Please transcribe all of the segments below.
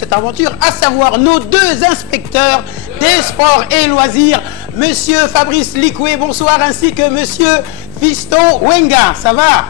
cette aventure, à savoir nos deux inspecteurs des sports et loisirs, Monsieur Fabrice Likwe, bonsoir, ainsi que Monsieur Fiston Wenga. Ça va?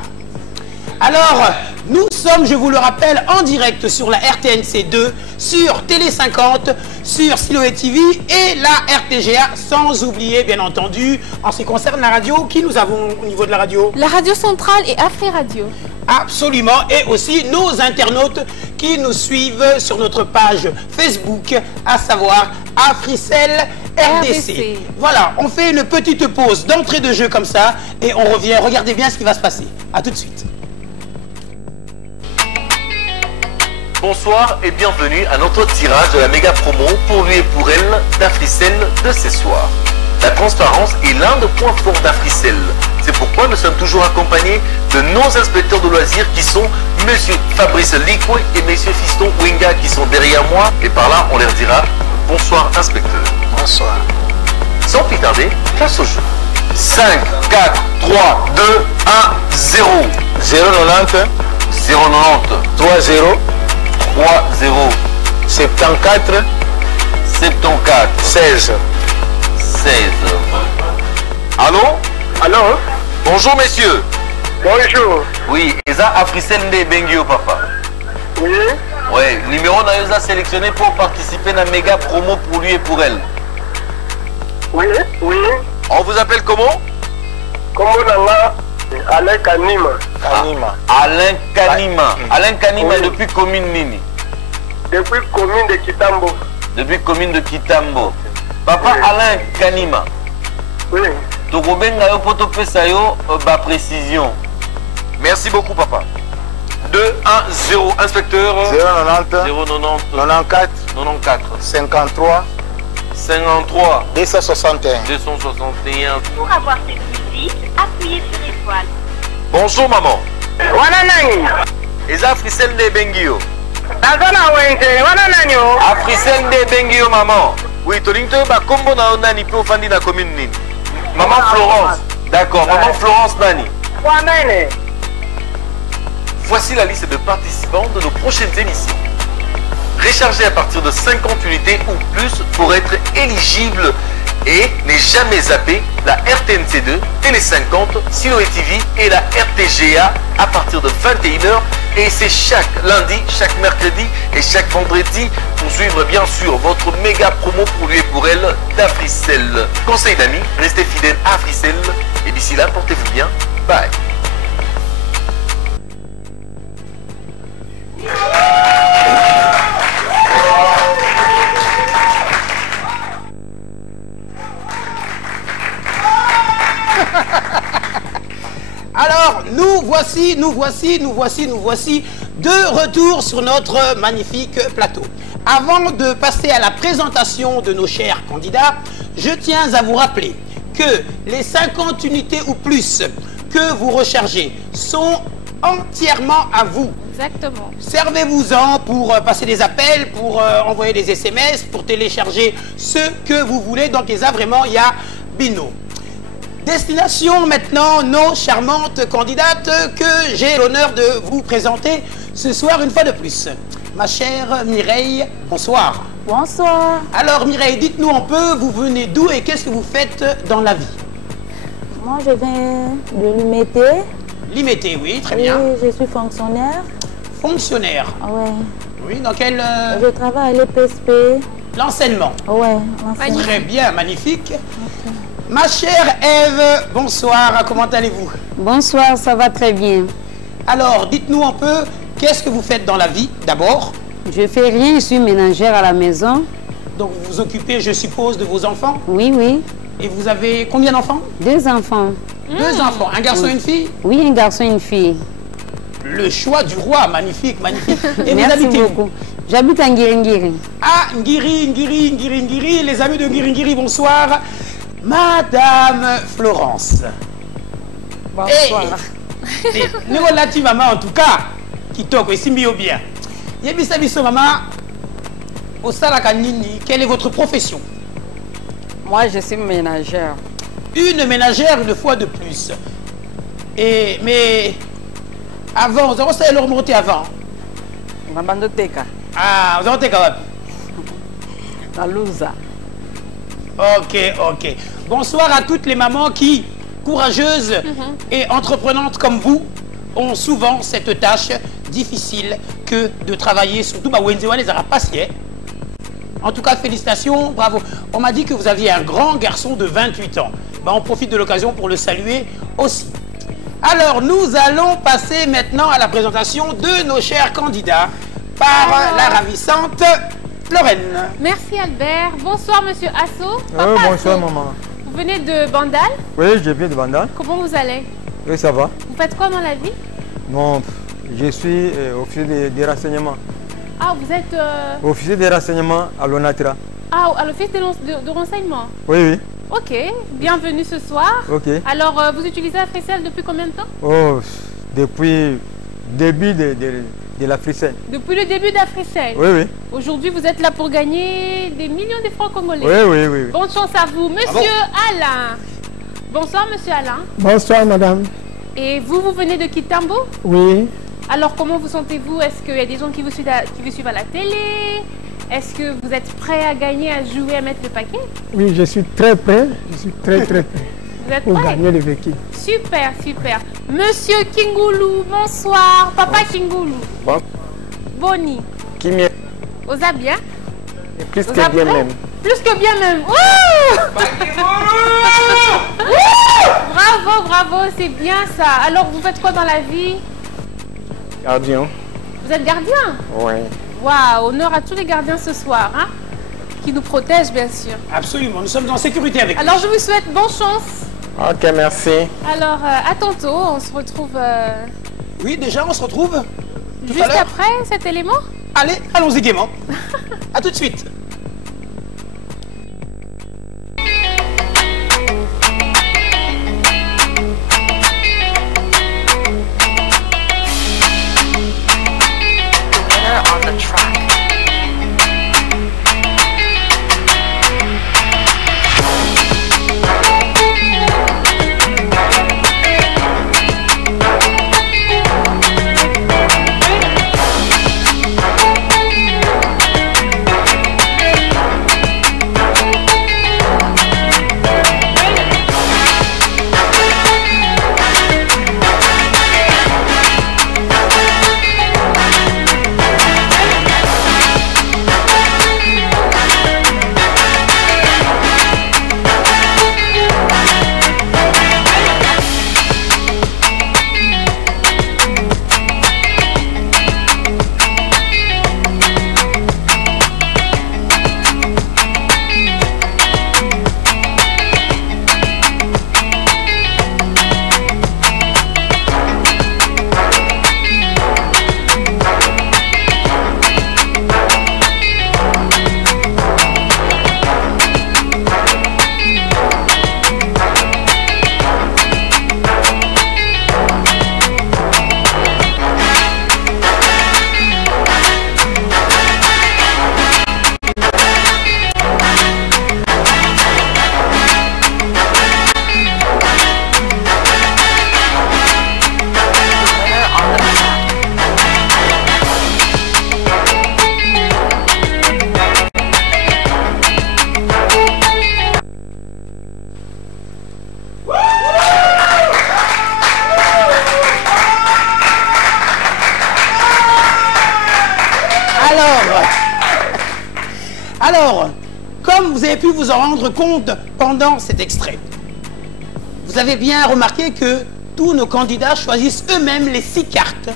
Alors, nous sommes, je vous le rappelle, en direct sur la RTNC2, sur Télé 50, sur Siloé TV et la RTGA, sans oublier, bien entendu, en ce qui concerne la radio, qui nous avons au niveau de la radio? La radio centrale et Afri Radio. Absolument, et aussi nos internautes qui nous suivent sur notre page Facebook, à savoir Africell RDC. Voilà, on fait une petite pause d'entrée de jeu comme ça, et on revient. Regardez bien ce qui va se passer. A tout de suite. Bonsoir et bienvenue à notre tirage de la méga promo pour lui et pour elle d'Africell de ce soir. La transparence est l'un des points forts d'Africell. C'est pourquoi nous sommes toujours accompagnés de nos inspecteurs de loisirs qui sont Monsieur Fabrice Likwe et Monsieur Fiston Wenga qui sont derrière moi. Et par là, on leur dira bonsoir inspecteur. Bonsoir. Sans plus tarder, place au jeu. 5, 4, 3, 2, 1, 0. 090 090 30 3-0 74 74 16. 16. Allô? Allô? Bonjour messieurs. Bonjour. Oui, Eza Africell Nde Bengio papa. Oui. Ouais, numéro n'a sélectionné pour participer à la méga promo pour lui et pour elle. Oui. Oui. On vous appelle comment? Comment on a Alain Kanima. Kanima. Alain Kanima. Alain Kanima Oui. depuis commune Nini. Depuis commune de Kitambo. Depuis commune de Kitambo. Papa Oui. Alain Kanima. Oui. Tokobenga yo poto pesa yo ba précision. Merci beaucoup papa. 2 1 0 inspecteur 090 090 94 94 53 53 261. 261. Pour avoir cette musique, appuyez sur étoile. Bonjour maman. Wana nani? Eza Africell Nde Bengio. Nazana wente. Wana nani yo? Africell Nde Bengio maman. Oui, tolinto ba kombo na onani pe ofandi na commune nini. Maman Florence. D'accord, maman Florence nani. Wana. Voici la liste de participants de nos prochaines émissions. Rechargez à partir de 50 unités ou plus pour être éligible et ne jamais zapper la RTNC2, Télé 50, Siloé TV et la RTGA à partir de 21h. Et c'est chaque lundi, chaque mercredi et chaque vendredi pour suivre bien sûr votre méga promo pour lui et pour elle d'Africell. Conseil d'amis, restez fidèles à Africell et d'ici là, portez-vous bien. Bye. Alors, nous voici de retour sur notre magnifique plateau. Avant de passer à la présentation de nos chers candidats, je tiens à vous rappeler que les 50 unités ou plus que vous rechargez sont entièrement à vous. Exactement. Servez-vous-en pour passer des appels, pour envoyer des SMS, pour télécharger ce que vous voulez. Donc, il y a Bino. Destination maintenant, nos charmantes candidates que j'ai l'honneur de vous présenter ce soir une fois de plus. Ma chère Mireille, bonsoir. Bonsoir. Alors Mireille, dites-nous un peu, vous venez d'où et qu'est-ce que vous faites dans la vie? Moi, je viens de l'Imété. L'Imété, oui, très bien. Oui, je suis fonctionnaire. Fonctionnaire. Ouais. Oui, dans quel... Je travaille à l'EPSP. L'enseignement. Ouais, l'enseignement. Très bien, magnifique. Ma chère Ève, bonsoir, comment allez-vous? Bonsoir, ça va très bien. Alors, dites-nous un peu, qu'est-ce que vous faites dans la vie, d'abord? Je fais rien, je suis ménagère à la maison. Donc, vous vous occupez, je suppose, de vos enfants? Oui, oui. Et vous avez combien d'enfants? 2 enfants. 2 enfants, un garçon et une fille? Oui, un garçon et une fille. Le choix du roi, magnifique, magnifique. Et vous Merci habitez beaucoup. J'habite à Ngiri. Ah, Ngiri, les amis de Ngiri, bonsoir. Madame Florence. Bonsoir. Nous avons la maman en tout cas, qui toque ici bien. Yebisa biso maman, au Salakanini, quelle est votre profession? Moi, je suis ménagère. Une ménagère une fois de plus. Mais avant, vous avez le remonter avant. Ah, vous avez quand même. La Louza. Ok. Bonsoir à toutes les mamans qui, courageuses et entreprenantes comme vous, ont souvent cette tâche difficile que de travailler, surtout les Arapassiers. En tout cas, félicitations, bravo. On m'a dit que vous aviez un grand garçon de 28 ans. On profite de l'occasion pour le saluer aussi. Alors, nous allons passer maintenant à la présentation de nos chers candidats par la ravissante Lorraine. Merci Albert. Bonsoir Monsieur Asso. Bonsoir Asso. maman. Vous venez de Bandal? Oui, je viens de Bandal. Comment vous allez? Oui, ça va. Vous faites quoi dans la vie? Non, je suis officier des renseignements. Ah, vous êtes... Officier des renseignements à l'ONATRA. Ah, à l'office de renseignement? Oui. Ok, bienvenue ce soir. Ok. Alors, vous utilisez la Fricelle depuis combien de temps? Oh, depuis le début de la Fricelle. Depuis le début de la Fricelle? Oui. Aujourd'hui, vous êtes là pour gagner des millions de francs congolais. Oui. Bonne chance à vous. Monsieur Alain. Bonsoir, Monsieur Alain. Bonsoir, madame. Et vous venez de Kitambo? Oui. Alors, comment vous sentez-vous? Est-ce qu'il y a des gens qui vous suivent à la télé? Est-ce que vous êtes prêt à gagner, à jouer, à mettre le paquet? Oui, je suis très prêt. Je suis très prêt. Vous êtes pour prêt? Gagner le véhicule. Super. Monsieur Kingoulou, bonsoir. Papa Kingoulou. Bon. Boni. Qui m'y est? Osa bien? Plus que bien même. Plus que bien même. Bravo, c'est bien ça. Alors, vous faites quoi dans la vie? Gardien. Vous êtes gardien? Oui. Waouh, honneur à tous les gardiens ce soir, hein, qui nous protègent, bien sûr. Absolument, nous sommes en sécurité avec vous. Alors, je vous souhaite bonne chance. Ok, merci. Alors, à tantôt, on se retrouve... Oui, déjà, on se retrouve juste après cet élément. Allez, allons-y gaiement. À tout de suite. Alors, comme vous avez pu vous en rendre compte pendant cet extrait, vous avez bien remarqué que tous nos candidats choisissent eux-mêmes les 6 cartes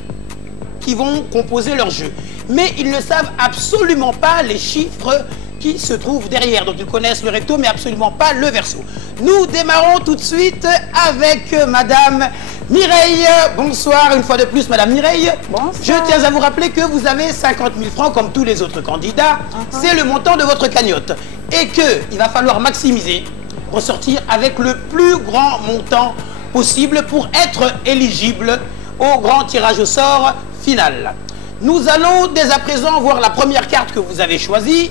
qui vont composer leur jeu. Mais ils ne savent absolument pas les chiffres qui se trouvent derrière. Donc ils connaissent le recto, mais absolument pas le verso. Nous démarrons tout de suite avec Madame Mireille. Bonsoir une fois de plus, Madame Mireille. Bonsoir. Je tiens à vous rappeler que vous avez 50 000 francs comme tous les autres candidats. C'est le montant de votre cagnotte. Et qu'il va falloir maximiser, ressortir avec le plus grand montant possible pour être éligible au grand tirage au sort final. Nous allons dès à présent voir la première carte que vous avez choisie.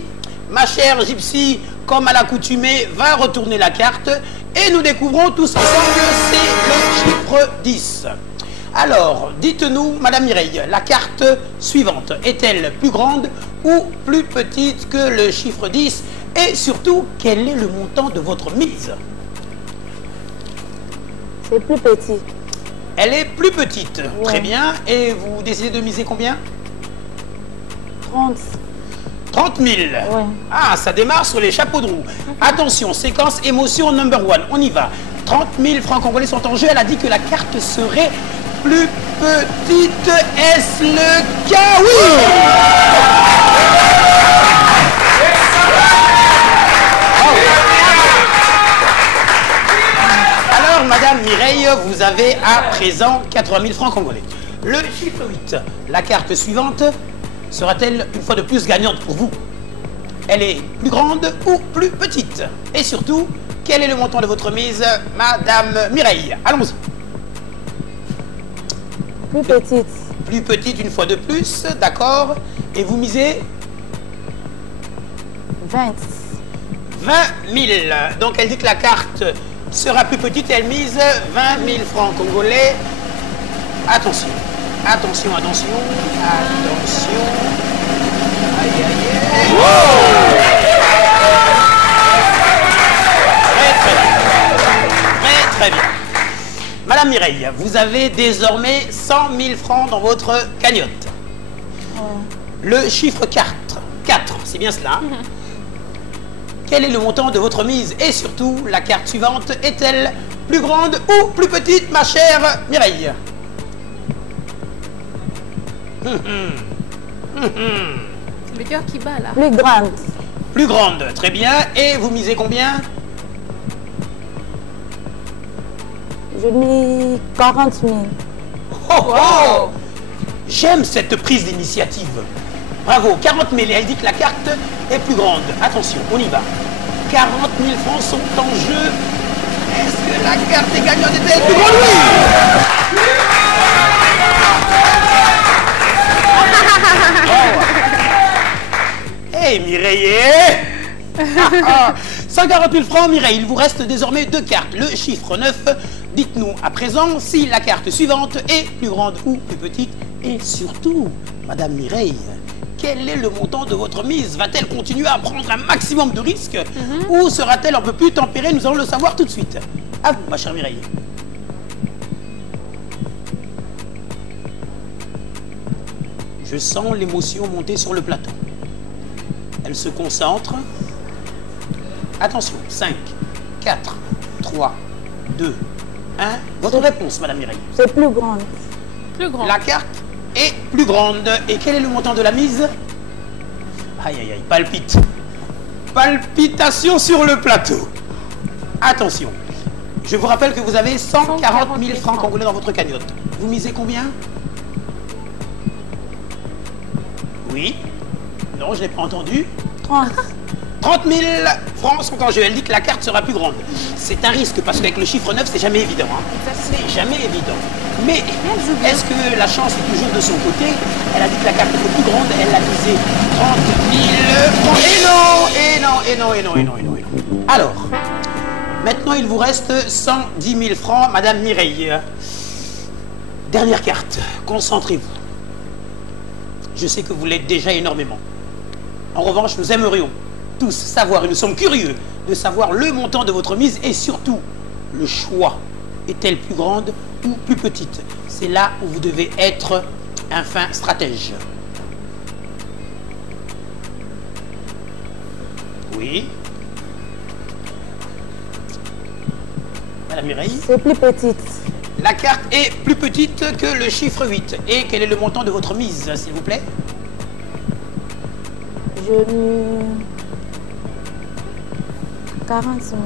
Ma chère Gypsy, comme à l'accoutumée, va retourner la carte et nous découvrons tous ensemble, c'est le chiffre 10. Alors, dites-nous, Madame Mireille, la carte suivante est-elle plus grande ou plus petite que le chiffre 10? Et surtout, quel est le montant de votre mise? C'est plus petit. Elle est plus petite. Ouais. Très bien. Et vous décidez de miser combien? 30. 30 000. Ouais. Ah, ça démarre sur les chapeaux de roue. Attention, séquence émotion number one. On y va. 30 000 francs congolais sont en jeu. Elle a dit que la carte serait plus petite. Est-ce le cas? Oui! Alors, Madame Mireille, vous avez à présent 80 000 francs congolais. Le chiffre 8, la carte suivante, sera-t-elle une fois de plus gagnante pour vous? Elle est plus grande ou plus petite? Et surtout, quel est le montant de votre mise, Madame Mireille? Allons-y. Plus petite. Plus petite une fois de plus, d'accord. Et vous misez 20. 20 000. Donc elle dit que la carte sera plus petite et elle mise 20 000 francs congolais. Attention, attention, attention, attention. Aïe, aïe, aïe. Wow! Très bien. Madame Mireille, vous avez désormais 100 000 francs dans votre cagnotte. Le chiffre 4, c'est bien cela. Quel est le montant de votre mise? Et surtout, la carte suivante est-elle plus grande ou plus petite, ma chère Mireille? Le cœur qui bat là. Plus grande. Plus grande, très bien. Et vous misez combien? Je mis 40 000. Oh, oh! J'aime cette prise d'initiative. Bravo, 40 000. Et elle dit que la carte est plus grande. Attention, on y va. 40 000 francs sont en jeu. Est-ce que la carte est gagnante? Est-elle plus grande? Oui! Hey Mireille! 140 000 francs, Mireille. Il vous reste désormais 2 cartes. Le chiffre 9. Dites-nous à présent si la carte suivante est plus grande ou plus petite. Et surtout, Madame Mireille, quel est le montant de votre mise? Va-t-elle continuer à prendre un maximum de risques ou sera-t-elle un peu plus tempérée? Nous allons le savoir tout de suite. À vous, ma chère Mireille. Je sens l'émotion monter sur le plateau. Elle se concentre. Attention, 5, 4, 3, 2, 1. Votre réponse, Madame Mireille? C'est plus grande. Plus grande. La carte est plus grande. Et quel est le montant de la mise? Aïe, aïe, aïe, palpite. Palpitation sur le plateau. Attention. Je vous rappelle que vous avez 140 000 francs congolais dans votre cagnotte. Vous misez combien? Oui. Non, je n'ai pas entendu. 30. 30 000 francs sont en jeu. Elle dit que la carte sera plus grande. C'est un risque parce qu'avec le chiffre 9, c'est jamais évident. Hein. C'est jamais évident. Mais est-ce que la chance est toujours de son côté? Elle a dit que la carte était plus grande. Elle a misé 30 000 francs. Et non, et non, et non, et non, et non, et non, et non. Alors, maintenant, il vous reste 110 000 francs, Madame Mireille. Dernière carte. Concentrez-vous. Je sais que vous l'êtes déjà énormément. En revanche, nous aimerions tous savoir, et nous sommes curieux de savoir le montant de votre mise et surtout le choix. Est-elle plus grande ou plus petite? C'est là où vous devez être un fin stratège. Oui. Madame Mireille? C'est plus petite. La carte est plus petite que le chiffre 8. Et quel est le montant de votre mise, s'il vous plaît? Je mis 40 000.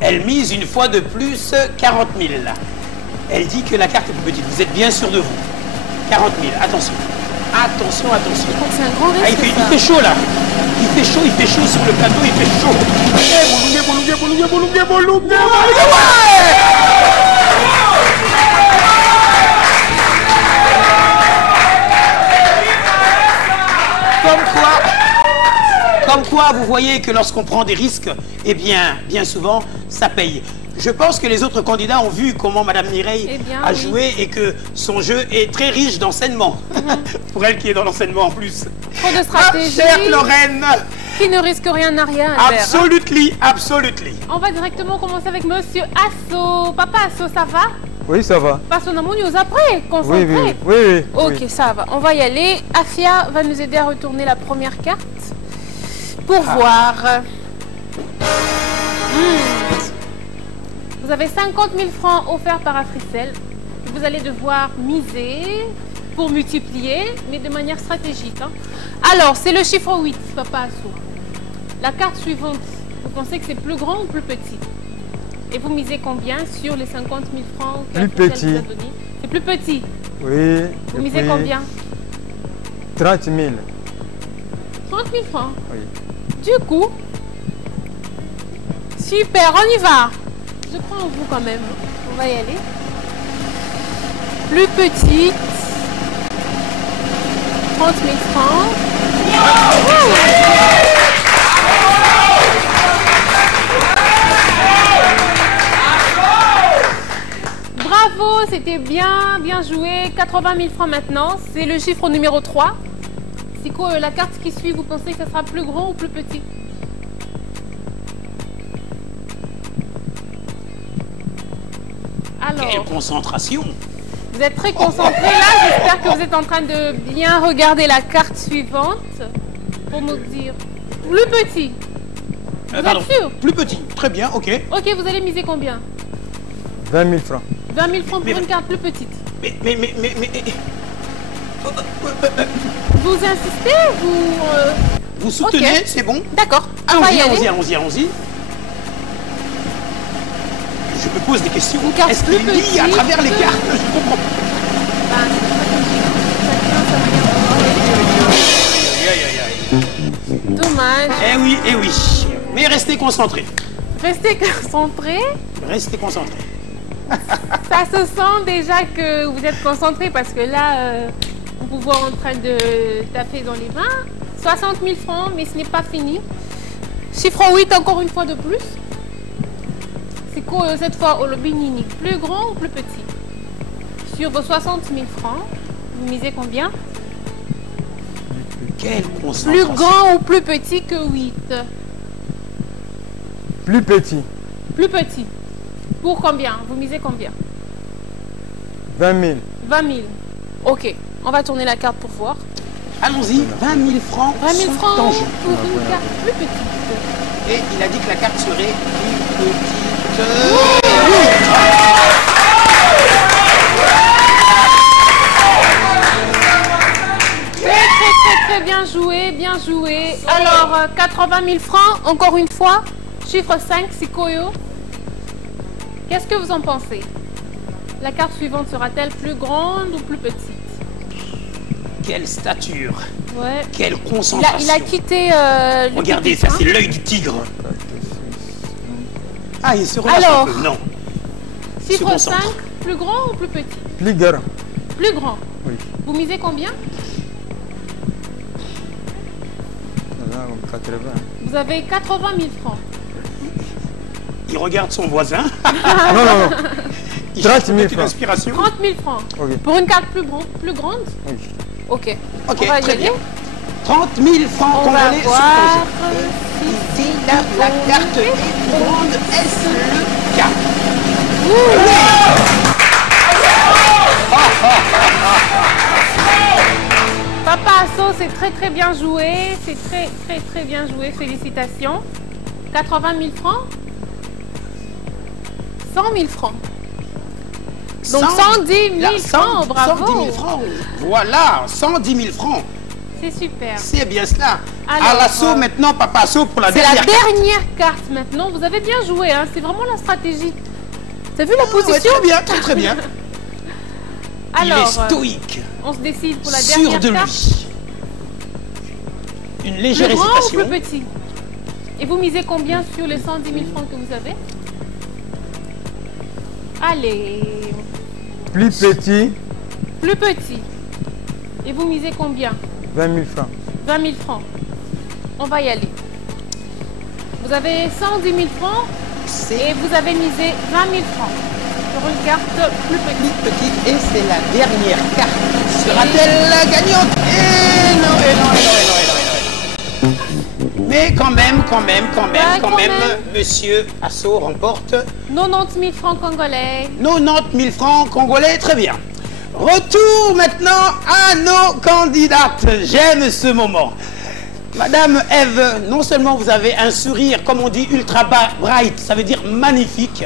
Elle mise une fois de plus 40 000. Elle dit que la carte est plus petite. Vous êtes bien sûr de vous. 40 000. Attention. Attention, attention. C'est un gros risque. Ah, il fait chaud là. Il fait chaud sur le plateau. Il fait chaud. Comme quoi, vous voyez que lorsqu'on prend des risques, eh bien souvent, ça paye. Je pense que les autres candidats ont vu comment Madame Mireille a joué et que son jeu est très riche d'enseignement. Pour elle qui est dans l'enseignement en plus. Trop de stratégie. Ah, chère Lorraine. Qui ne risque rien n'a rien. Absolutely, absolutely. On va directement commencer avec Monsieur Asso. Papa Asso, ça va? Oui, ça va. Parce qu'on a mon news après, concentré. Oui. Ok, ça va. On va y aller. Afia va nous aider à retourner la première carte pour voir. Vous avez 50 000 francs offerts par Africell. Vous allez devoir miser pour multiplier, mais de manière stratégique. Hein. Alors, c'est le chiffre 8, Papa Asso. La carte suivante, vous pensez que c'est plus grand ou plus petit? Et vous misez combien sur les 50 000 francs Plus petit. C'est plus petit? Oui. Vous misez combien? 30 000. 30 000 francs? Oui. Du coup, super, on y va. Je crois en vous quand même. On va y aller. Plus petite. 30 000 francs. Bravo, c'était bien joué. 80 000 francs maintenant. C'est le chiffre numéro 3. C'est quoi la carte qui suit? Vous pensez que ça sera plus grand ou plus petit? Alors, quelle concentration! Vous êtes très concentré là. J'espère que vous êtes en train de bien regarder la carte suivante pour nous dire plus petit. Vous êtes sûr? Plus petit, très bien, ok. Ok, vous allez miser combien? 20 000 francs. 20 000 francs pour une carte plus petite. Mais... Vous insistez? Vous soutenez, okay. C'est bon? D'accord. Allons-y. Je me pose des questions. Est-ce qu'il lit à travers les cartes? Je comprends. Dommage. Eh oui. Mais restez concentrés. Restez concentrés. Restez concentrés. Ça se sent déjà que vous êtes concentrés parce que là, vous vous voyez en train de taper dans les mains. 60 000 francs, mais ce n'est pas fini. Chiffre 8, encore une fois de plus. C'est quoi cette fois au Lobinini? Plus grand ou plus petit? Sur vos 60 000 francs, vous misez combien? Quelle concentration! Plus grand ou plus petit que 8? Plus petit. Plus petit. Pour combien? Vous misez combien? 20 000. 20 000. Ok. On va tourner la carte pour voir. Allons-y. 20 000 francs. 20 000 francs en jeu. pour une carte plus petite. Et il a dit que la carte serait plus petite. Très bien joué. Alors, 80 000 francs, encore une fois. Chiffre 5, Sikoyo. Qu'est-ce que vous en pensez? La carte suivante sera-t-elle plus grande ou plus petite? Quelle stature! Ouais. Quelle concentration! Il a quitté regardez, ça c'est l'œil du tigre. Ah, il se relâche un peu. Non. Chiffre 5, plus grand ou plus petit? Plus grand. Plus grand? Oui. Vous misez combien? 80. Vous avez 80 000 francs. Il regarde son voisin. Non. Il 30 000 francs. 30 000 francs. Okay. Pour une carte plus grande? Oui. Ok. On va y aller. 30 000 francs. On va voir si la carte est plus grande. Est-ce le cas? Papa Asso, c'est très bien joué. C'est très bien joué. Félicitations. 80 000 francs. 100 000 francs. Donc 110 000 francs, bravo. 110 000 francs. Voilà, 110 000 francs. C'est super. C'est bien cela. Alors, à l'assaut maintenant, Papa Asso pour la dernière carte. C'est la dernière carte maintenant. Vous avez bien joué, hein. C'est vraiment la stratégie. Vous avez vu la position? Très bien, très bien. Alors, il est stoïque. On se décide pour la dernière carte. Sûr de lui. Une légère hésitation. Plus grand ou plus petit? Et vous misez combien sur les 110 000 francs que vous avez? Allez. Plus petit. Plus petit. Et vous misez combien? 20 000 francs. 20 000 francs. On va y aller. Vous avez 110 000 francs Et vous avez misé 20 000 francs sur une carte plus petite. Et c'est la dernière carte. Sera-t-elle la gagnante? Et non. Mais quand même, Monsieur Asso remporte 90 000 francs congolais. 90 000 francs congolais, très bien. Retour maintenant à nos candidates. J'aime ce moment. Madame Ève, non seulement vous avez un sourire, comme on dit, ultra bright, ça veut dire magnifique,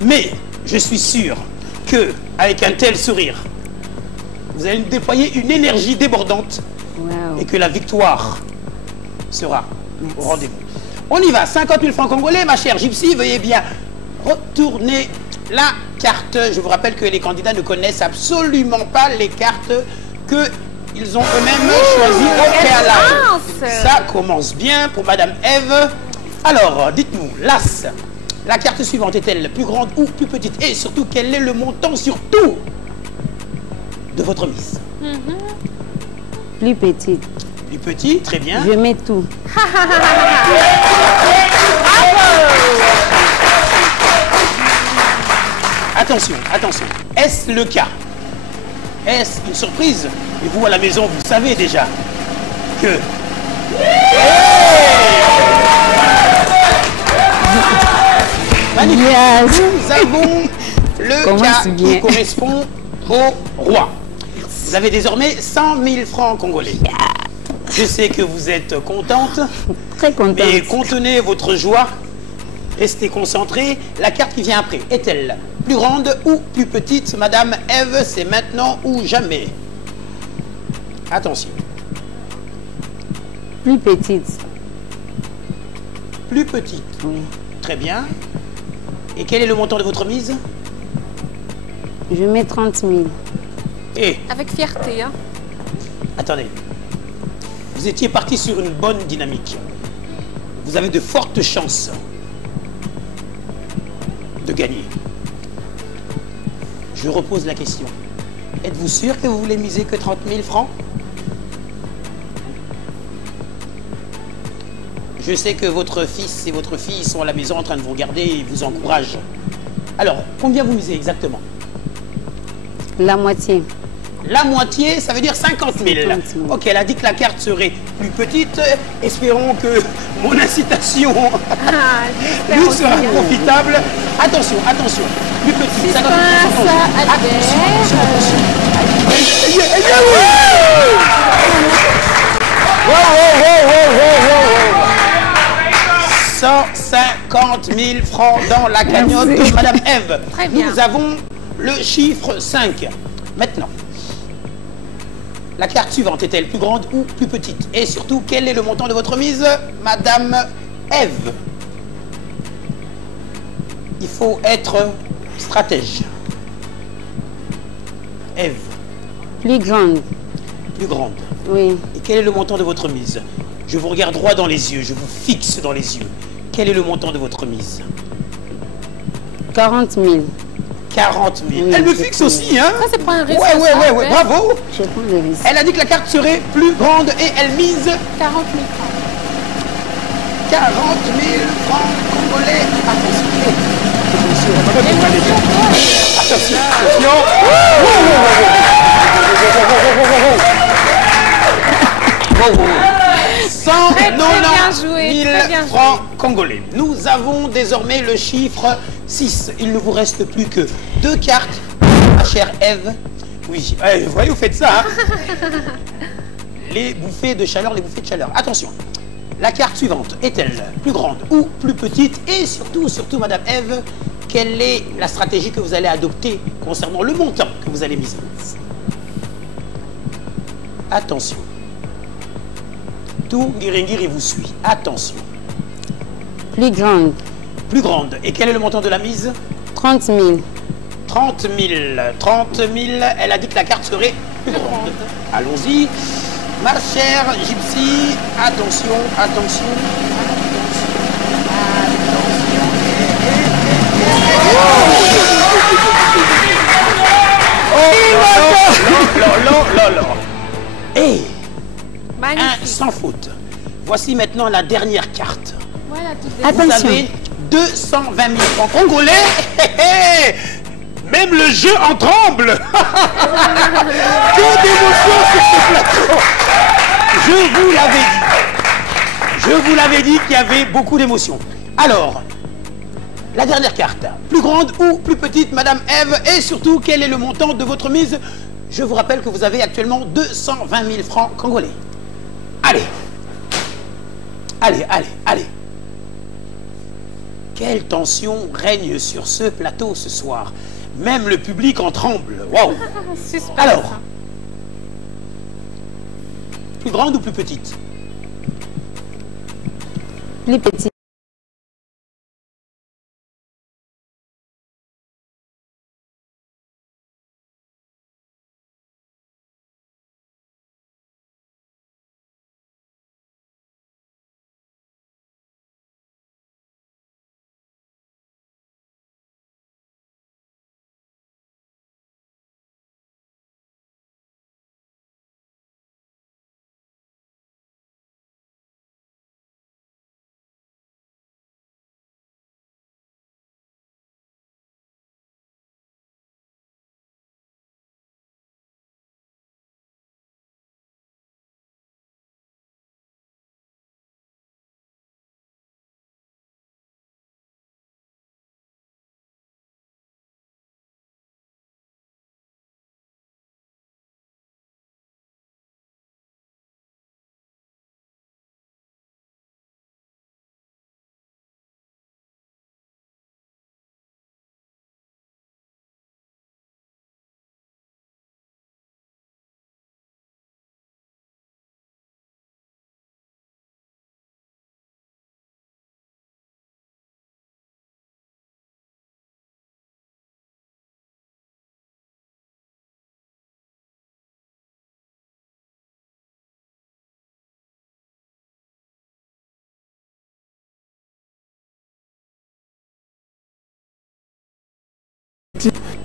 mais je suis sûr que avec un tel sourire, vous allez déployer une énergie débordante et que la victoire sera au rendez-vous. On y va, 50 000 francs congolais, ma chère Gypsy, veuillez bien retourner la carte. Je vous rappelle que les candidats ne connaissent absolument pas les cartes qu'ils ont eux-mêmes choisies au préalable. Ça commence bien pour Madame Ève. Alors, dites-nous, l'As, la carte suivante est-elle plus grande ou plus petite? Et surtout, quel est le montant surtout de votre mise? Plus petite. Plus petit, très bien. Je mets tout. Attention, attention. Est-ce le cas? Est-ce une surprise? Et vous à la maison, vous savez déjà que... Magnifique. Yes. Nous avons le cas qui correspond au roi. Vous avez désormais 100 000 francs congolais. Je sais que vous êtes contente. Très contente. Mais contenez votre joie. Restez concentrés. La carte qui vient après, est-elle plus grande ou plus petite? Madame Ève, c'est maintenant ou jamais. Attention. Plus petite. Plus petite. Oui. Très bien. Et quel est le montant de votre mise? Je mets 30 000. Et avec fierté, hein. Attendez. Vous étiez parti sur une bonne dynamique. Vous avez de fortes chances de gagner. Je repose la question. Êtes-vous sûr que vous voulez miser que 30 000 francs? Je sais que votre fils et votre fille sont à la maison en train de vous regarder et vous encouragent. Alors, combien vous misez exactement? La moitié. La moitié, ça veut dire 50 000. 50 000. Ok, elle a dit que la carte serait plus petite. Espérons que mon incitation nous sera profitable. Attention, attention. Plus petit, 50 000. Attention, attention, attention. 150 000 francs dans la cagnotte de Madame Ève. Nous avons le chiffre 5. Maintenant, la carte suivante est-elle plus grande ou plus petite? Et surtout, quel est le montant de votre mise, Madame Ève? Il faut être stratège. Ève. Plus grande. Plus grande. Oui. Et quel est le montant de votre mise? Je vous regarde droit dans les yeux, je vous fixe dans les yeux. Quel est le montant de votre mise? 40 000. 40 000. Oui, elle me fixe aussi, hein? Ça, c'est pas un risque. Ouais, bravo. Je prends le risque. Elle a dit que la carte serait plus grande et elle mise 40 000 francs. 40 000 francs congolais. Attention. Attention. Très bien joué. 000 francs congolais. Nous avons désormais le chiffre 6. Il ne vous reste plus que 2 cartes, ma chère Ève. Oui, vous voyez, vous faites ça. Hein. Les bouffées de chaleur, Attention. La carte suivante est-elle plus grande ou plus petite? Et surtout, Madame Ève, quelle est la stratégie que vous allez adopter concernant le montant que vous allez miser? Attention. Tout Ngiringiri vous suit. Attention. Plus grande. Plus grande. Et quel est le montant de la mise? 30 000. 30 000. 30 000. Elle a dit que la carte serait plus grande. Allons-y. Ma chère Gypsy, attention, attention. Et un sans faute. Voici maintenant la dernière carte. Voilà, Vous avez 220 000 francs congolais. Même le jeu en tremble. Que d'émotion sur ce plateau. Je vous l'avais dit qu'il y avait beaucoup d'émotions. Alors, la dernière carte. Plus grande ou plus petite, Madame Ève? Et surtout, quel est le montant de votre mise? Je vous rappelle que vous avez actuellement 220 000 francs congolais. Allez. Allez, allez, allez. Quelle tension règne sur ce plateau ce soir. Même le public en tremble. Waouh. Alors, plus grande ou plus petite? Plus petite.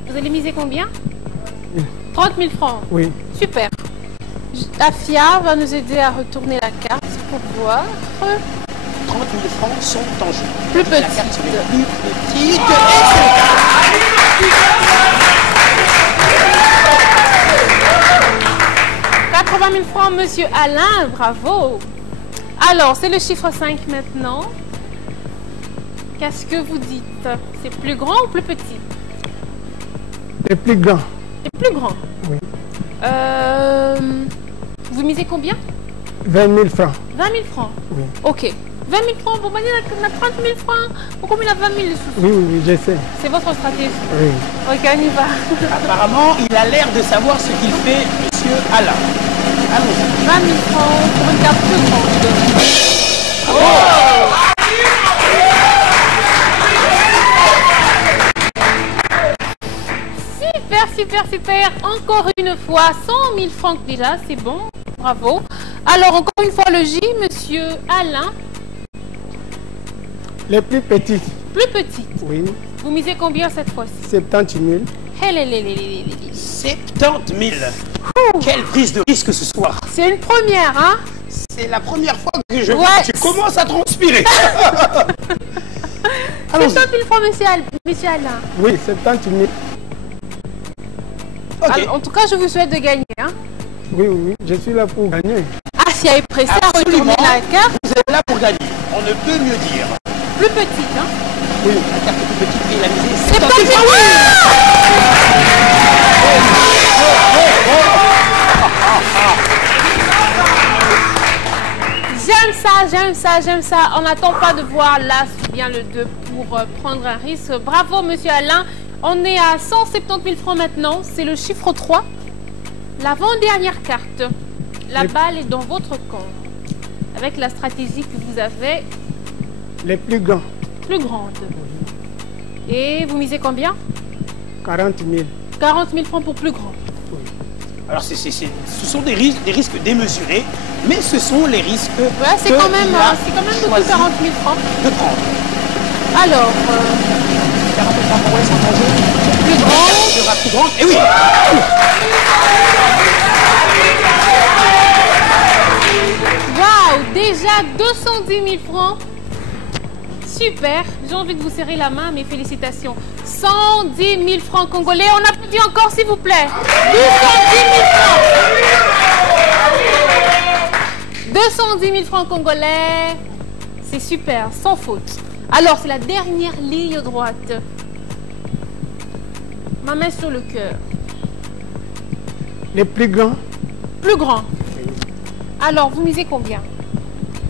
Vous allez miser combien? 30 000 francs. Oui. Super. Afia va nous aider à retourner la carte pour voir. 30 000 francs sont en jeu. Plus petite. La carte serait plus petite. Et c'est le cas. 80 000 francs, monsieur Alain, bravo. Alors, c'est le chiffre 5 maintenant. Qu'est-ce que vous dites? C'est plus grand ou plus petit? C'est plus grand. C'est plus grand. Oui. Vous misez combien? 20 000 francs. 20 000 francs. Oui. Ok. 20 000 francs, vous voyez, on a 30 000 francs. Pourquoi il a 20 000 sous? Oui, oui, oui, je sais. C'est votre stratégie. Oui. Ok, on y va. Apparemment, il a l'air de savoir ce qu'il fait, monsieur Alain. Allons-y. 20 000 francs pour une carte plus grande. Super, super, super. Encore une fois, 100 000 francs déjà, c'est bon. Bravo. Alors, encore une fois, le J, monsieur Alain. Les plus petites. Plus petite. Oui. Vous misez combien cette fois-ci? 70 000. 70 000. Quelle prise de risque ce soir. C'est une première, hein? C'est la première fois que je Ouais. tu commences à transpirer. 70 000 francs, monsieur Alain. Oui, 70 000. Ok. Alors, en tout cas, je vous souhaite de gagner, hein? Oui, oui, oui, je suis là pour gagner. Asia est pressée à Absolument. retourner la carte. Vous êtes là pour gagner. On ne peut mieux dire. Plus petite, hein? Oui, la carte plus petite et la misée. C'est pas J'aime ça. On n'attend pas de voir l'As ou bien le 2 pour prendre un risque. Bravo, monsieur Alain. On est à 170 000 francs maintenant. C'est le chiffre 3. L'avant-dernière carte. La balle est dans votre camp. Avec la stratégie que vous avez. Les plus grands. Plus grande. Et vous misez combien? 40 000. 40 000 francs pour plus grand. Alors, ce sont des risques démesurés, mais ce sont les risques Ouais, c'est quand même beaucoup 40 000 francs. De prendre. Alors, 40 000 francs pour les sont en jeu. Plus grande. Sera plus grande. Et oui. Waouh, déjà 210 000 francs super. J'ai envie de vous serrer la main, mes félicitations. 110 000 francs congolais. On applaudit encore, s'il vous plaît. 210 000 francs congolais. C'est super, sans faute. Alors, c'est la dernière ligne droite. Ma main sur le cœur. Les plus grands. Plus grand. Alors, vous misez combien?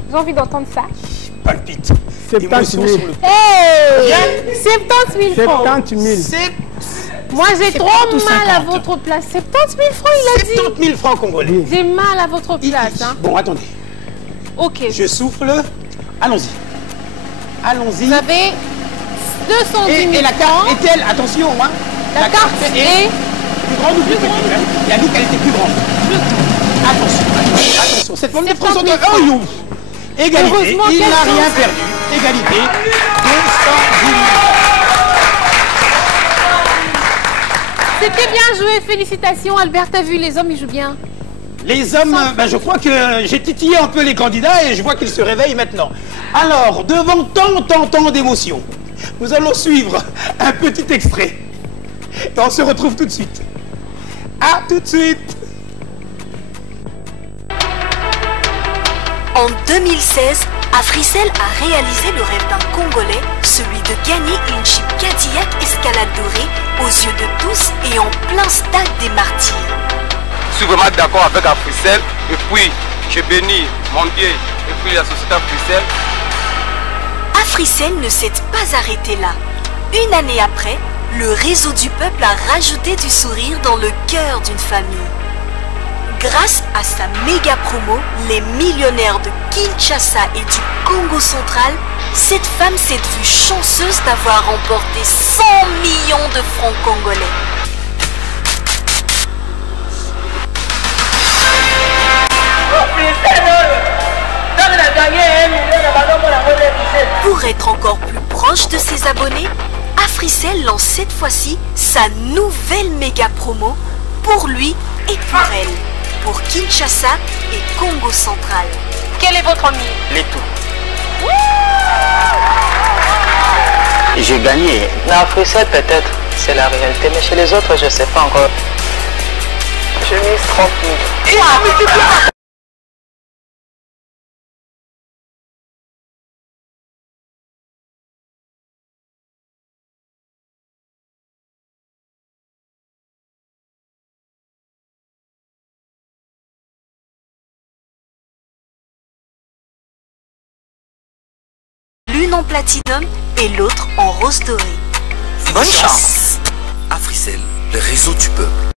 J'ai envie d'entendre ça. Palpite. 70 000. Hey 70 000 francs. 70 000. Moi, j'ai trop mal à votre place. 70 000 francs, il a dit. 70 000 francs congolais. J'ai mal à votre place. Hein. Bon, attendez. Ok. Je souffle. Allons-y. Allons-y. Vous avez 210 000 et la carte francs. est-elle, attention, hein, La carte est plus grande ou plus petite, hein? Il a dit qu'elle était plus grande. Attention, attention. Cette fois, les Français sont de... Oh, you. Égalité. Heureusement Il qu'elle n'a rien change. perdu. Égalité. 210 000. C'était bien joué, félicitations. Albert, t'as vu, les hommes, ils jouent bien. Les hommes, ben, je crois que j'ai titillé un peu les candidats et je vois qu'ils se réveillent maintenant. Alors, devant tant d'émotions, nous allons suivre un petit extrait. Et on se retrouve tout de suite. À tout de suite. En 2016, Africell a réalisé le rêve d'un Congolais, celui de gagner une Jeep Cadillac Escalade dorée aux yeux de tous et en plein stade des Martyrs. Je suis vraiment d'accord avec Africell et puis je bénis mon Dieu et puis la société Africell. Africell ne s'est pas arrêté là. Une année après, le réseau du peuple a rajouté du sourire dans le cœur d'une famille. Grâce à sa méga promo, les millionnaires de Kinshasa et du Congo central, cette femme s'est vue chanceuse d'avoir remporté 100 millions de francs congolais. Pour être encore plus proche de ses abonnés, Africell lance cette fois-ci sa nouvelle méga promo pour lui et pour elle, pour Kinshasa et Congo central. Quel est votre ami? Les tout. J'ai gagné. Mais Africell peut-être, c'est la réalité, mais chez les autres, je ne sais pas encore. J'ai mis 30 000. L'une en platinum et l'autre en rose dorée. Bonne chance. Africell, le réseau du peuple.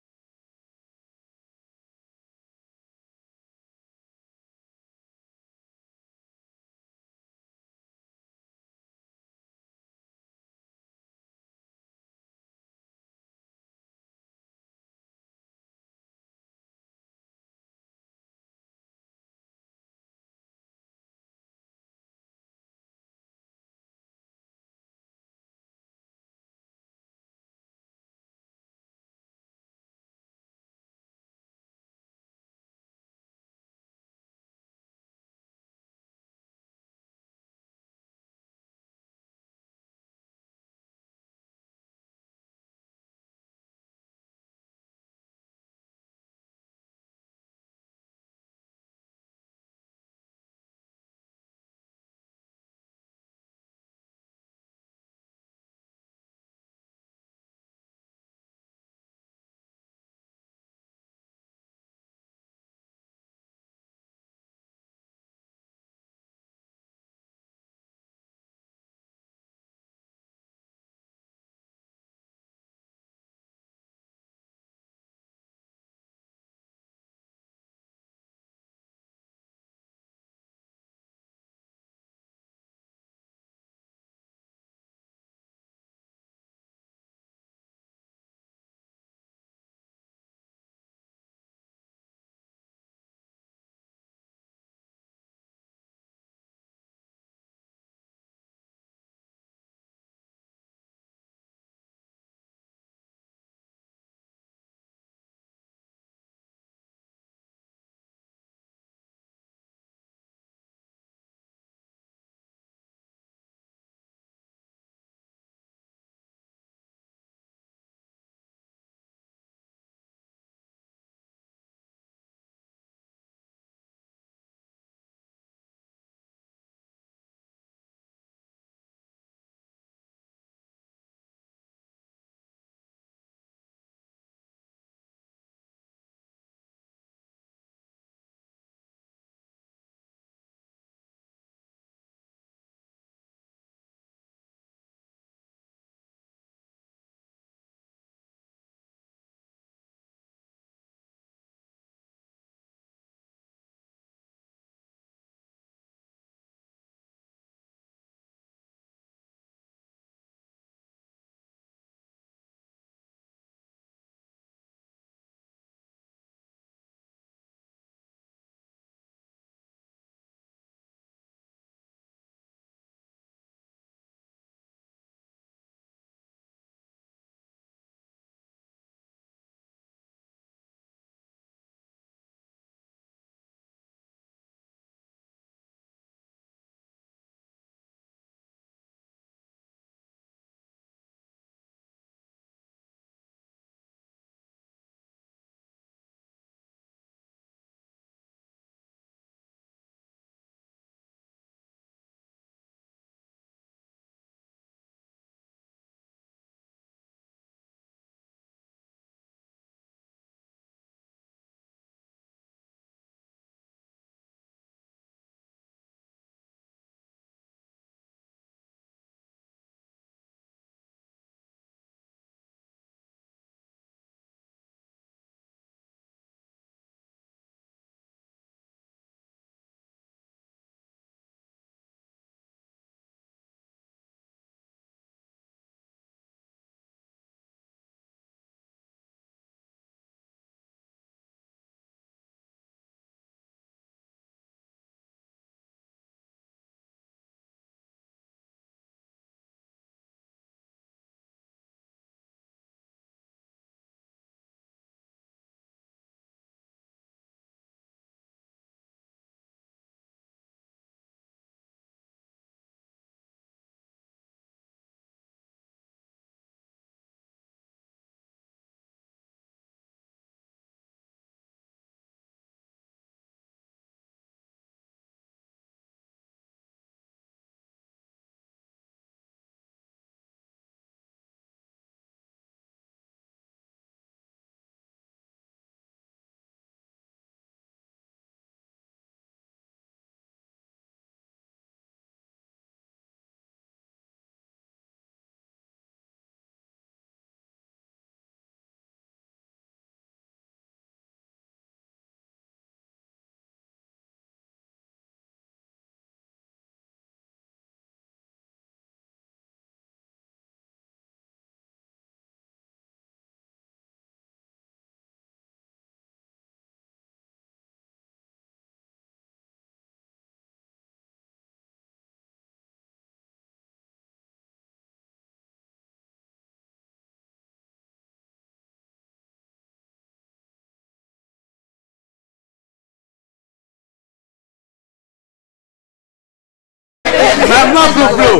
Maman Flo,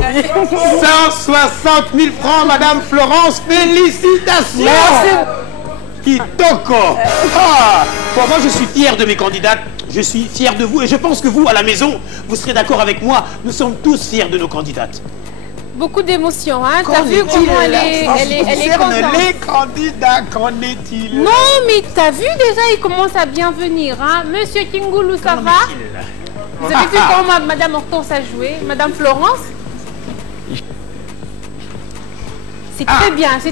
160 000 francs, Madame Florence, félicitations. Merci. Kitoko. Ah, bon, moi je suis fier de mes candidates, je suis fier de vous et je pense que vous à la maison, vous serez d'accord avec moi, nous sommes tous fiers de nos candidates. Beaucoup d'émotions, hein. T'as vu comment elle est contente. Les candidats, qu'en est-il? Non, mais t'as vu déjà, il commence à bien venir, hein. Monsieur Kingoulou, ça va? Vous avez vu comment Madame Hortense a joué? Madame Florence? C'est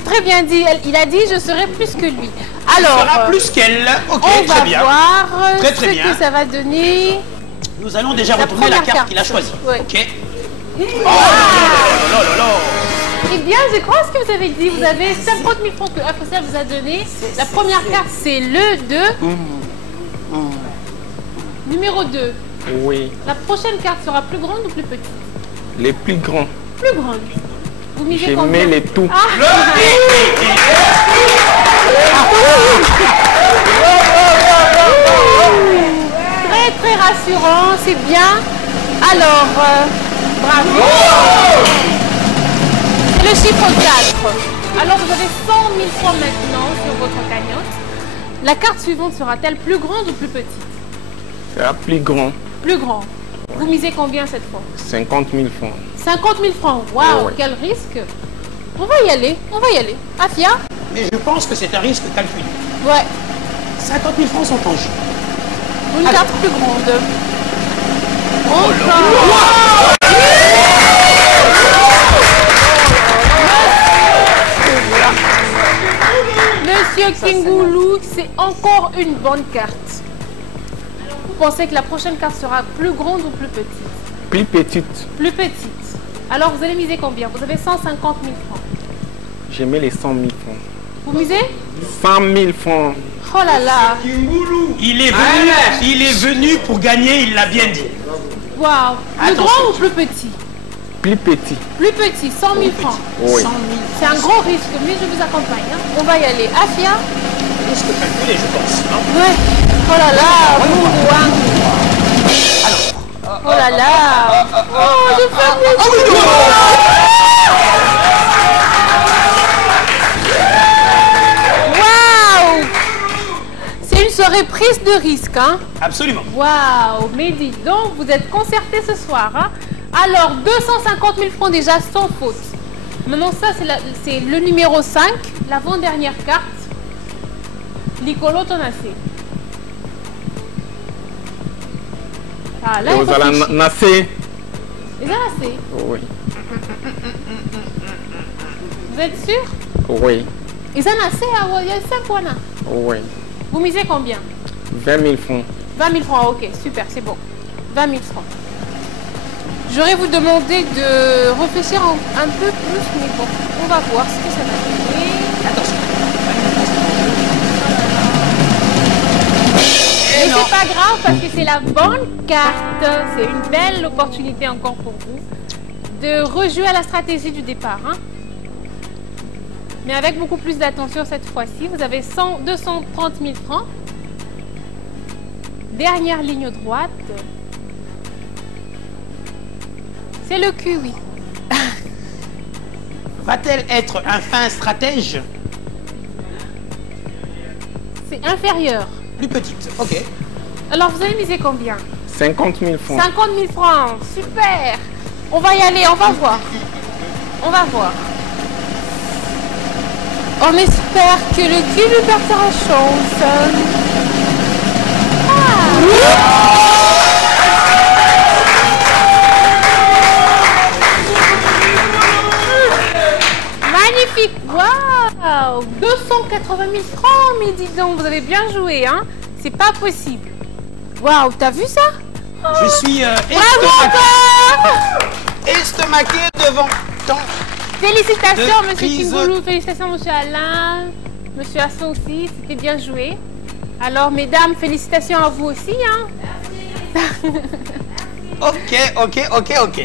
très bien dit. Il a dit je serai plus que lui. Alors, il sera plus qu'elle. Ok, on très va bien. voir Très ce bien. que ça va donner. Nous allons déjà retourner la carte qu'il a choisie. Ouais. Ok. Oh là là. Eh bien, je crois ce que vous avez dit. Vous avez 50 000 francs que Africel vous a donné. La première carte, c'est le 2. Numéro 2. Oui. La prochaine carte sera plus grande ou plus petite? Les plus grands. Plus grande. Vous misez J'ai combien? mis les tout. Très très rassurant, c'est bien. Alors, bravo. C'est le chiffre 4. Alors vous avez 100 000 francs maintenant sur votre cagnotte. La carte suivante sera-t-elle plus grande ou plus petite? C'est la plus grand. Plus grand. Vous misez combien cette fois? 50 000 francs. 50 000 francs. Waouh, Ouais. quel risque. On va y aller, on va y aller. Afia? Mais je pense que c'est un risque calculé. Ouais. 50 000 francs sont en jeu. Une carte plus grande. Monsieur Kingoulou, c'est encore une bonne carte. Vous pensez que la prochaine carte sera plus grande ou plus petite? Plus petite. Plus petite. Alors vous allez miser combien? Vous avez 150 000 francs. J'ai mis les 100 000 francs. Vous misez? 100 000 francs. Oh là là. Il est venu pour gagner, il l'a bien dit. Waouh. Plus grand ou plus petit? Plus petit. Plus petit, 100 000 francs. Oui. C'est un gros risque, mais je vous accompagne. Hein. On va y aller. Afia? Risque calculé, je pense. Ouais. Oh là là. Oh là là. Oh, je fais Waouh. C'est une soirée prise de risque, hein? Absolument. Waouh. Mais dis donc, vous êtes concertés ce soir, hein? Alors, 250 000 francs déjà sans faute. Maintenant, ça, c'est le numéro 5, l'avant-dernière carte. Nicolo Tonacé. Ah, là, il Vous faut allez ficher. nasser. Les Tonacé. Oui. Vous êtes sûr? Oui. Ils en ont assez, il y a 5 points là. Oui. Vous misez combien? 20 000 francs. 20 000 francs, ok, super, c'est bon. 20 000 francs. J'aurais vous demandé de réfléchir un peu plus, mais bon, on va voir ce que ça va donner. Attention. Mais c'est pas grave parce que c'est la bonne carte. C'est une belle opportunité encore pour vous de rejouer à la stratégie du départ. Hein. Mais avec beaucoup plus d'attention cette fois-ci. Vous avez 230 000 francs. Dernière ligne droite. C'est le cul, oui. Va-t-elle être un fin stratège? C'est inférieur. Plus petite, ok. Alors, vous allez miser combien? 50 000 francs. 50 000 francs, super. On va y aller, on va voir. On va voir. On espère que le cul lui portera chance. Magnifique, waouh, 280 000 francs, mais dis donc, vous avez bien joué, hein. C'est pas possible. Waouh, t'as vu ça? Je suis estomaqué devant tant. Félicitations, de monsieur prise. Kingoulou, félicitations, monsieur Alain, monsieur Asson aussi, c'était bien joué. Alors, mesdames, félicitations à vous aussi, hein. Ok.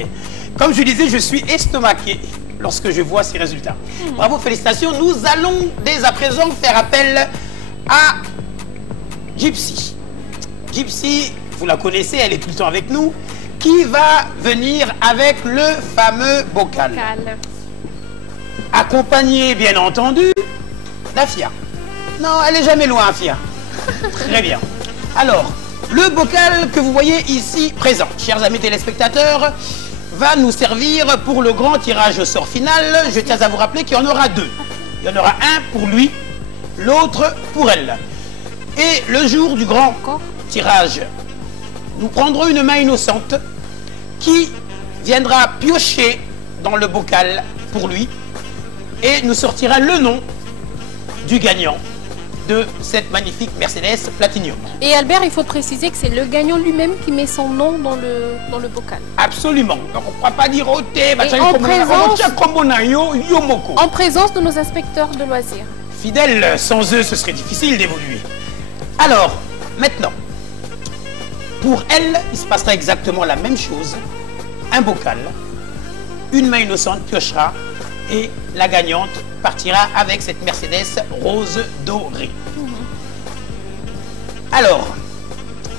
Comme je disais, je suis estomaqué lorsque je vois ces résultats. Bravo, félicitations. Nous allons dès à présent faire appel à Gypsy. Gypsy, vous la connaissez, elle est tout le temps avec nous. qui va venir avec le fameux bocal. Accompagné, bien entendu, d'Afia. Non, elle est jamais loin, Afia. Très bien. Alors, le bocal que vous voyez ici présent, chers amis téléspectateurs, va nous servir pour le grand tirage au sort final. Je tiens à vous rappeler qu'il y en aura deux. Il y en aura un pour lui, l'autre pour elle. Et le jour du grand tirage, nous prendrons une main innocente qui viendra piocher dans le bocal pour lui et nous sortira le nom du gagnant de cette magnifique Mercedes Platinum. Et Albert, il faut préciser que c'est le gagnant lui-même qui met son nom dans le bocal. Absolument. Donc on ne pourra pas dire en présence de nos inspecteurs de loisirs. Fidèles, sans eux, ce serait difficile d'évoluer. Alors, maintenant, pour elle, il se passera exactement la même chose. Un bocal, une main innocente piochera et la gagnante partira avec cette Mercedes rose dorée. Alors,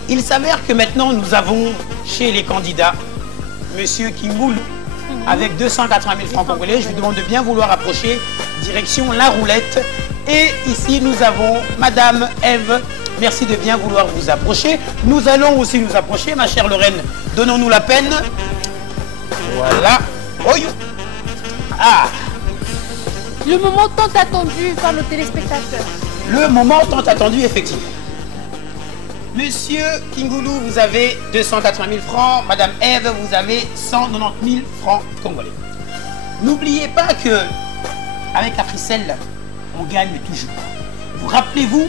il s'avère que maintenant nous avons chez les candidats Monsieur Kingoulou avec 280 000 francs congolais. Je vous demande de bien vouloir approcher direction la roulette. Et ici nous avons Madame Ève. Merci de bien vouloir vous approcher. Nous allons aussi nous approcher, ma chère Lorraine. Donnons-nous la peine. Voilà. Oh, ah. Le moment tant attendu par nos téléspectateurs. Le moment tant attendu, effectivement. Monsieur Kingoulou, vous avez 280 000 francs. Madame Ève, vous avez 190 000 francs congolais. N'oubliez pas que, avec Africell, on gagne toujours. Vous rappelez-vous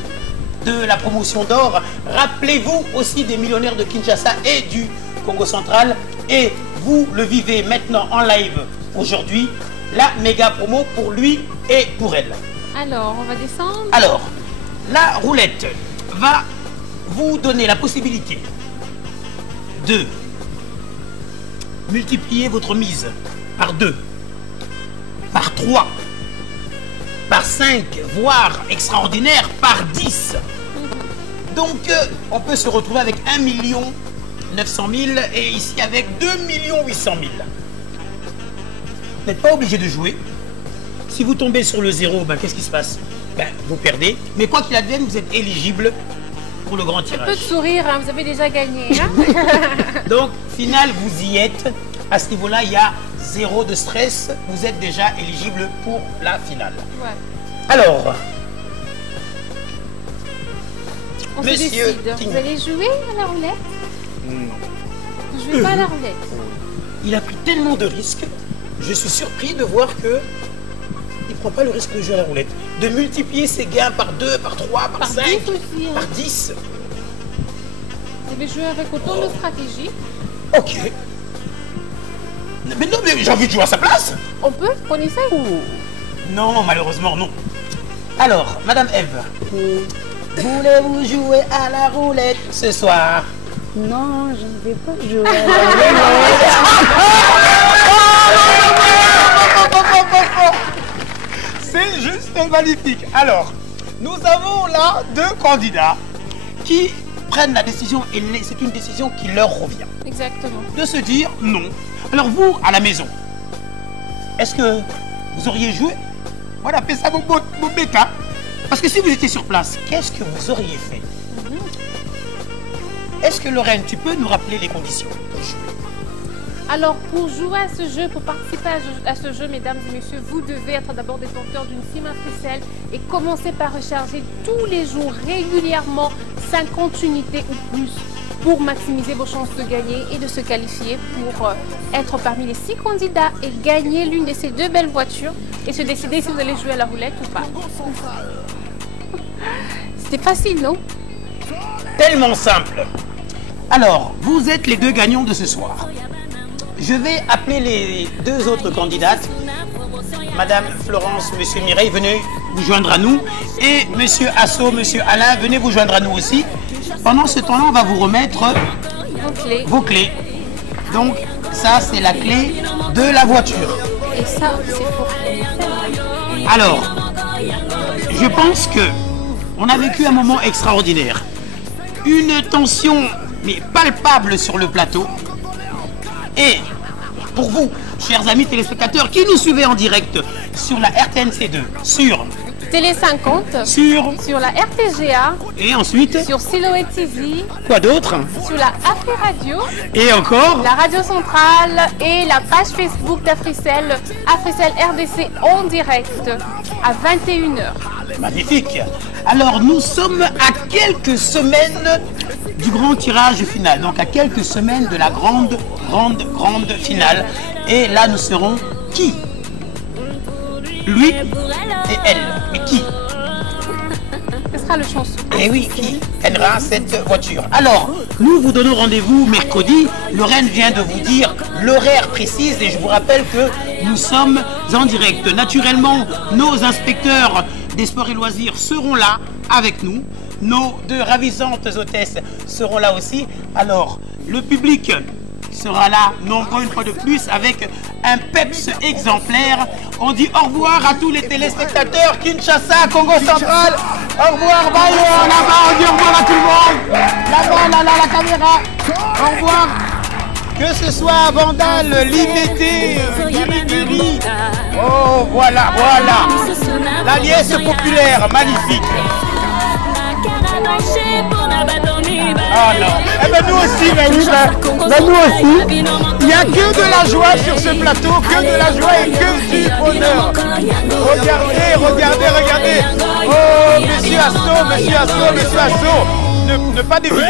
de la promotion d'or. Rappelez-vous aussi des millionnaires de Kinshasa et du Congo central. Et vous le vivez maintenant en live aujourd'hui. La méga promo pour lui et pour elle. Alors, on va descendre. Alors, la roulette va vous donner la possibilité de multiplier votre mise par 2, par 3, par 5, voire extraordinaire, par 10. Donc, on peut se retrouver avec 1 900 000 et ici avec 2 800 000. Vous n'êtes pas obligé de jouer. Si vous tombez sur le 0, ben, qu'est-ce qui se passe? Ben, vous perdez. Mais quoi qu'il advienne, vous êtes éligible pour le grand tirage. Un peu de sourire, hein, vous avez déjà gagné. Hein. Donc, final, vous y êtes. À ce niveau-là, il y a 0 de stress. Vous êtes déjà éligible pour la finale. Ouais. Alors, on monsieur se décide. Vous allez jouer à la roulette? Non. Vous ne jouez pas à la roulette? Il a pris tellement de risques. Je suis surpris de voir que il ne prend pas le risque de jouer à la roulette. De multiplier ses gains par 2, par 3, par 5, 10 aussi, hein. Par 10. Vous avez joué avec autant de stratégie. Ok. Mais non, mais j'ai envie de jouer à sa place. On peut? On essaye? Non, malheureusement, non. Alors, Madame Ève, voulez-vous jouer à la roulette ce soir? Non, je ne vais pas jouer à la roulette. C'est juste magnifique. Alors, nous avons là 2 candidats qui prennent la décision, et c'est une décision qui leur revient. Exactement. De se dire non. Alors vous, à la maison, est-ce que vous auriez joué? Voilà, faites ça vos bêta. Parce que si vous étiez sur place, qu'est-ce que vous auriez fait? Est-ce que Lorraine, tu peux nous rappeler les conditions pour jouer? Alors, pour jouer à ce jeu, pour participer à ce jeu, mesdames et messieurs, vous devez être d'abord détenteur d'une SIM Africell et commencer par recharger tous les jours régulièrement 50 unités ou plus pour maximiser vos chances de gagner et de se qualifier pour être parmi les 6 candidats et gagner l'une de ces 2 belles voitures et se décider si vous allez jouer à la roulette ou pas. C'était facile, non? Tellement simple. Alors, vous êtes les 2 gagnants de ce soir. Je vais appeler les 2 autres candidates. Madame Florence, Monsieur Mireille, venez vous joindre à nous. Et Monsieur Asso, Monsieur Alain, venez vous joindre à nous aussi. Pendant ce temps-là, on va vous remettre vos clés. Donc, ça, c'est la clé de la voiture. Et ça, c'est pour... Alors, je pense que on a vécu un moment extraordinaire. Une tension, mais palpable sur le plateau. Et pour vous, chers amis téléspectateurs qui nous suivez en direct sur la RTNC2, sur Télé 50, sur la RTGA, et ensuite sur Silhouette TV, quoi d'autre? Sur la Afri Radio, et encore la Radio Centrale et la page Facebook d'Africel, Africell RDC en direct à 21h. Magnifique. Alors nous sommes à quelques semaines du grand tirage final, donc à quelques semaines de la grande finale. Et là nous serons qui? Lui et elle. Mais qui? Ce sera le chanceux. Et oui, qui gagnera cette voiture? Alors, nous vous donnons rendez-vous mercredi. Lorraine vient de vous dire l'horaire précis et je vous rappelle que nous sommes en direct. Naturellement, nos inspecteurs des sports et loisirs seront là avec nous. Nos deux ravissantes hôtesses seront là aussi. Alors, le public sera là, nombreux une fois de plus, avec un peps exemplaire. On dit au revoir à tous les téléspectateurs Kinshasa, Congo Central. Au revoir, bye, là-bas, on dit au revoir à tout le monde. Là-bas, là, la caméra. Au revoir. Que ce soit Vandal, Liberté, Guiri. Oh, voilà. La liesse populaire, magnifique. Ah non. Eh ben nous aussi, nous aussi. Il n'y a que de la joie sur ce plateau, que de la joie et que du bonheur. Regardez. Oh, monsieur Asso. Ne pas dévier.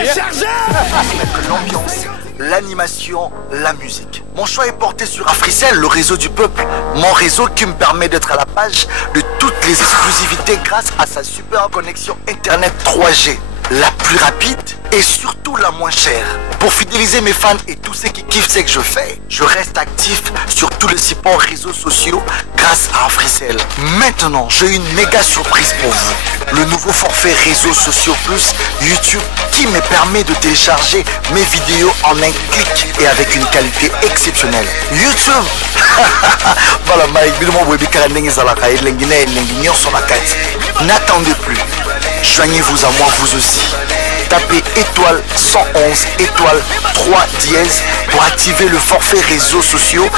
L'ambiance, l'animation, la musique. Mon choix est porté sur Africell, le réseau du peuple. Mon réseau qui me permet d'être à la page de toutes les exclusivités grâce à sa super connexion Internet 3G. La plus rapide et surtout la moins chère. Pour fidéliser mes fans et tous ceux qui kiffent ce que je fais, je reste actif sur tous les supports réseaux sociaux grâce à Africell. Maintenant, j'ai une méga surprise pour vous. Le nouveau forfait réseaux sociaux plus YouTube qui me permet de télécharger mes vidéos en un clic et avec une qualité exceptionnelle. YouTube n'attendez plus. Joignez-vous à moi vous aussi. Tapez étoile 111 étoile 3 dièse pour activer le forfait réseaux sociaux